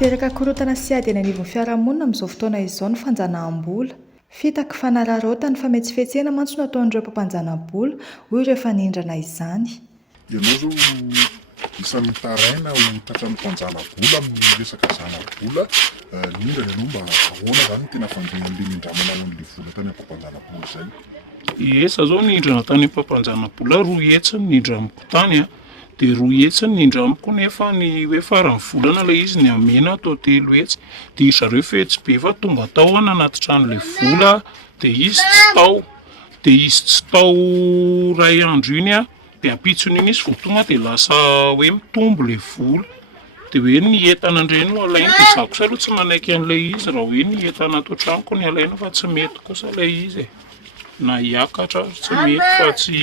Teraka korotana sy ady eny anivon'ny fiarahamonina amin'izao fotoana izao ny fanjanaham-bola. Fitaka fanararaotany fa metsifetsena mantsy no ataon'ireo mpampanjana-bola hoy ireo fanindrana izany. Ianao zao isan'ny taraina ho tratran'ny mpanjana-bola amin'ny resaka zana-bola, indrindra ianao mba ahoana zany tena fandinian'ilay mindramana an'ilay vola tany am-pampanjana-bola izay? Esa zao nindrana tany am-pampanjana-bola roa hetsy ny nindramiko tany dia roa hetsy ny nindramiko nefa ny hoe farany volana ilay izy ny amena atao 3 hetsy dia zareo fetsy be fa tonga tao anaty tranon'ilay vola dia izy tsy tao ray andro iny dia ampitson'iny izy vao tonga dia lasa hoe mitombo ilay vola dia hoe ny entana indray no alaina dia za kosa aloha tsy manaiky an'ilay izy raha hoe ny entana ato tranoko ny alaina fa tsy mety kosa ilay izy na hiakatra tsy mety fa tsy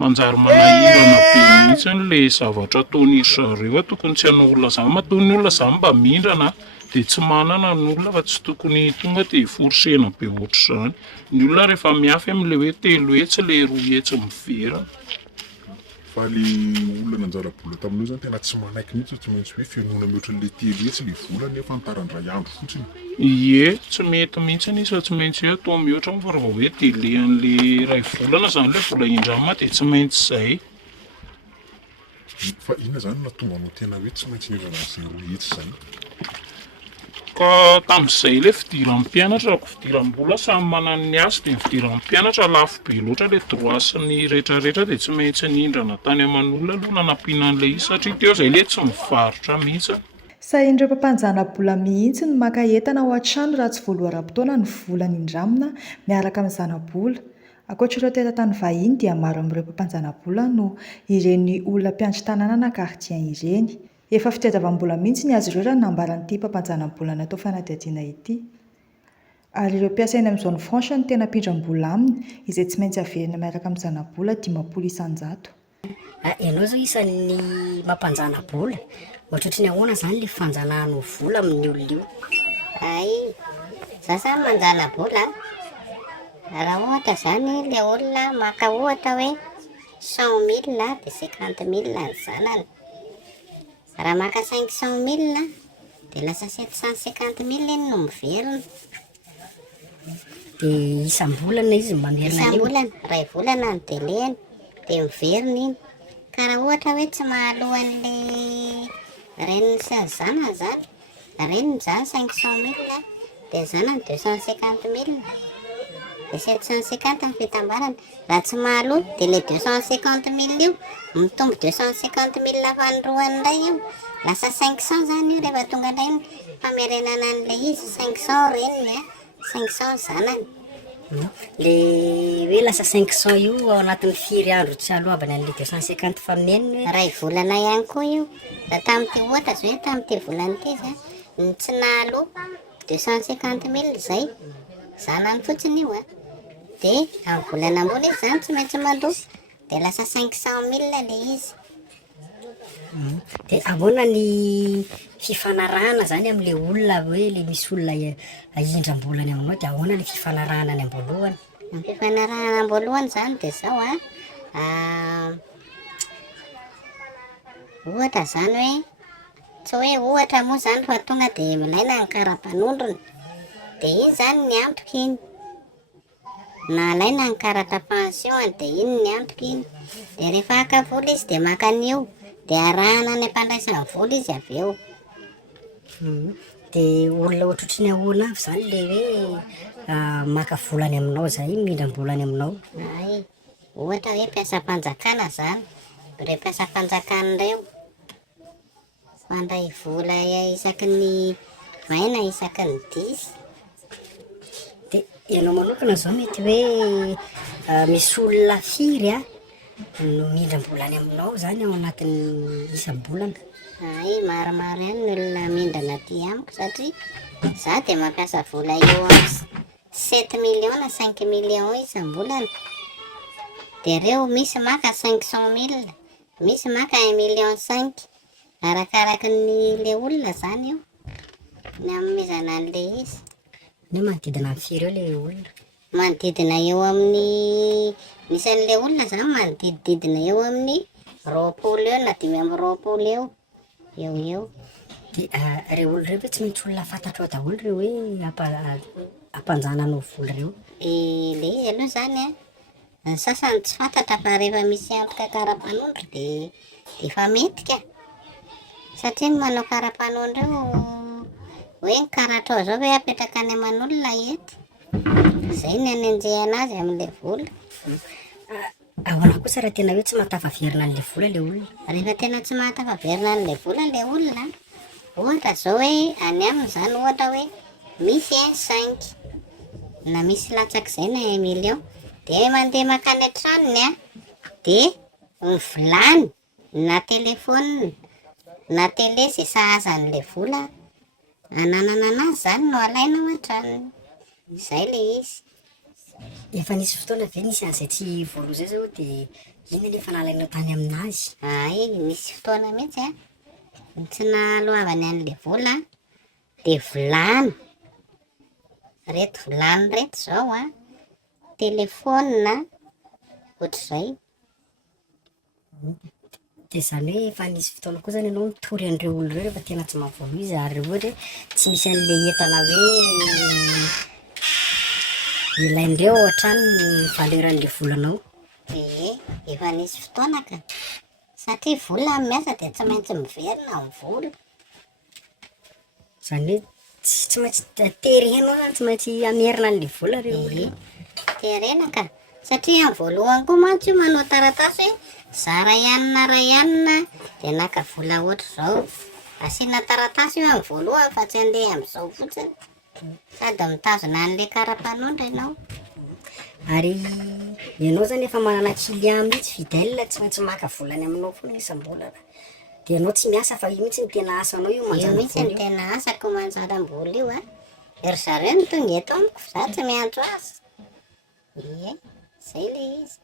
manjary manahirana be mihitsy ilay zavatra ataon'iry zareo tokony tsy hanao olona zany mataony olona zany mba mindrana dia tsy manana ny olona fa tsy tokony tonga dia forsena be ohatr'izany ny olona rehefa miafy amin'ilay hoe 3 hetsy ilay 2 hetsy miverana. Fa ilay olona nanjara-bola tamin'io zany tena tsy manaiky mihitsy tsy maintsy hoe fianoana mihoatran'ilay 3 hetsy ilay vola nefa nitarany 2 andro fotsiny. Ie, tsy mety mihitsy ny fa tsy maintsy hoe atao mihoatra fa raha hoe delean'ilay ray volana zany ilay vola indrama dia tsy maintsy izay. Fa inona zany nahatonga anao tena hoe tsy maintsy nirana an'izay 2 hetsy izany? Ka tamin'izay ilay fidiran'ny mpianatra ako fidiram-bola samy manana ny asy dia ny fidiran'ny mpianatra lafo be loatra ilay droit sy ny rehetrarehetra dia tsy maintsy nindrana tany aman'olona aloha nanampiana an'ilay izy satria teo izay ilay tsy mivarotra mihitsy. Sahin'ireo mpampanjana-bola mihitsy ny maka entana ao an-trano raha tsy voaloharam-potoana ny vola nindramina miaraka amin'ny zana-bola. Ankoatr'ireo teratany vahiny dia maro amin'ireo mpampanjana-bola no ireny olona mpiandry tanàna na gardien ireny. Efa fitiavam-bola mihitsy ny azy ireo raha nambaran'ity mpampanjana-bola natao fanadihadiana ity. Ary ireo mpiasa eny amin'ny zone franche ny tena mpindram-bola aminy izay tsy maintsy averina miaraka amin'ny zana-bola 500 isan-jato. Ianao zao isan'ny mampanjana-bola, ohatrotry ny ahoana zany ilay fanjanahanao vola amin'ny olona io? Za zany manjana vola raha ohatra zany ilay olona maka ohatra hoe 100 000 dia 50 000 ny zanany. Raha maka 500 000 dia lasa 750 000 iny no miverina. Dia isam-bolana izy mamerina io? Isam-bolana, ray volana ny deleny dia miverina iny. Ka raha ohatra hoe tsy mahaloan'ilay reniny sy ny zanany zany, reniny zany 500 000 dia zanany 250 000 dia 750 ny fitambarana. Raha tsy mahaloa dia ilay 250 000 io mitombo 250 000 fanroany indray io, lasa 500 zany io rehefa tonga indray famerenana an'ilay izy 500 reniny 500 zanany. Ilay hoe lasa 500 io ao anatin'ny firy andro tsy alohavany an'ilay 250 famineniny hoe? Ray volana ihany koa io. Raha tamin'ity ohatra zao hoe tamin'ity volan'ity zany ny tsy nahaloa 250 000 izay zanany fotsiny io dia amin'ny volana ambony izy zany tsy maintsy maloa dia lasa 500 000 ilay izy. Dia ahoana ny fifanarahana zany amin'ilay olona hoe ilay misy olona ahindram-bola any aminao dia ahoana ilay fifanarahana any am-boalohany? Ny fifanarahana am-boalohany zany dia zao ohatra zany hoe tsy hoe ohatra moa zany fa tonga dia ilaina ny kara-panondrona dia iny zany ny antoka iny, na ilaina ny karatra pension dia iny ny antoka iny. Dia rehefa haka vola izy dia maka an'io dia arahana any ampandraisana vola izy avy eo. Dia olona ohatrotry ny ahoana avy zany ilay hoe maka volany aminao zay mindram-bolany aminao? Ohatra hoe mpiasam-panjakana zany, ireo mpiasam-panjakana ireo mandray vola isaky ny 20 na isaky ny 10. Dia ianao manokana zao mety hoe misy olona firy no mindram-bolany aminao zany ao anatin'ny isam-bolana? Maromaro ihany ny olona mindrana aty amiko satria za dia mampiasa vola eo amin'ny 7 millions na 5 millions isam-bolana. Dia ireo misy maka 500 000, misy maka 1,5 million, arakaraka ny olona zany io ny amezana an'ilay izy. Ny manodidina ny firy eo ilay olona? Manodidina eo amin'ny nisan'ilay olona zany manodidididina eo amin'ny 20 eo na 20 eo eo. Dia reo olo reo hoe tsy maintsy olona fantatro ao daholo reo hoe ampanjananao vola reo. Le izy aloha zany a, ny sasany tsy fantatra fa rehefa misy antoka kara-panondro de efa mety ka. Satria ny manao kara-panondro io, hoe ny karatra ao zao hoe apetraka any aman'olona eto. Zay ny anenjehana azy amin'le vola. Ahoana kosa raha tena hoe tsy mahatafaverina an'le vola le olona? Rehefa tena tsy mahatafaverina an'le vola le olona, ohatra zao hoe any aminy zany ohatra hoe misy 1,5 na misy latsak'izay na 1 million, de mandeha makany an-tranony a, de volany na telefônina na tele zay sahaza an'le vola hananana anazy zany no alaina ao an-tranony. Zay le izy. Efa nisy fotoana ve nisy an'izay tsy voalo zay zao de iny nefa nalainao tany aminazy? Ay, nisy fotoana mihitsy a, tsy naloavany an'le vola de volany. Reto volany reto zao a, telefônina, ohatr'izay. De zany hoe efa nisy fotoana koa zany ianao mitory an'ireo olo reo rehefa tena tsy mahavoalo izy ary ohatra hoe tsy misy an'le entana hoe ilaindreo ao an-trano ny valeran'le volanao. Efa nisy fotoana ka. Satria vola miasa de tsy maintsy miverina ny vola. Zany hoe tsy maintsy terenao zany, tsy maintsy amerina an'le vola reo. Terena ka. Satria amin'ny voalohany koa mantsy io manao taratasy hoe ray ianina de naka vola ohatra zao. Asiana taratasy io amin'ny voalohany fa tsy handeha amin'izao fotsiny. Sady mitazona an'le kara-panondro ianao. Ary ianao zany efa manana client mihitsy fidèle, tsy maintsy maka volany aminao foana isam-bolana. De ianao tsy miasa fa io mihitsy ny tena asanao io Io manjana mihitsy ny vola io. tena asako manjara-bola io a. Ry zareo no tonga eto amiko, za tsy miantso azy. Ie, zay le izy.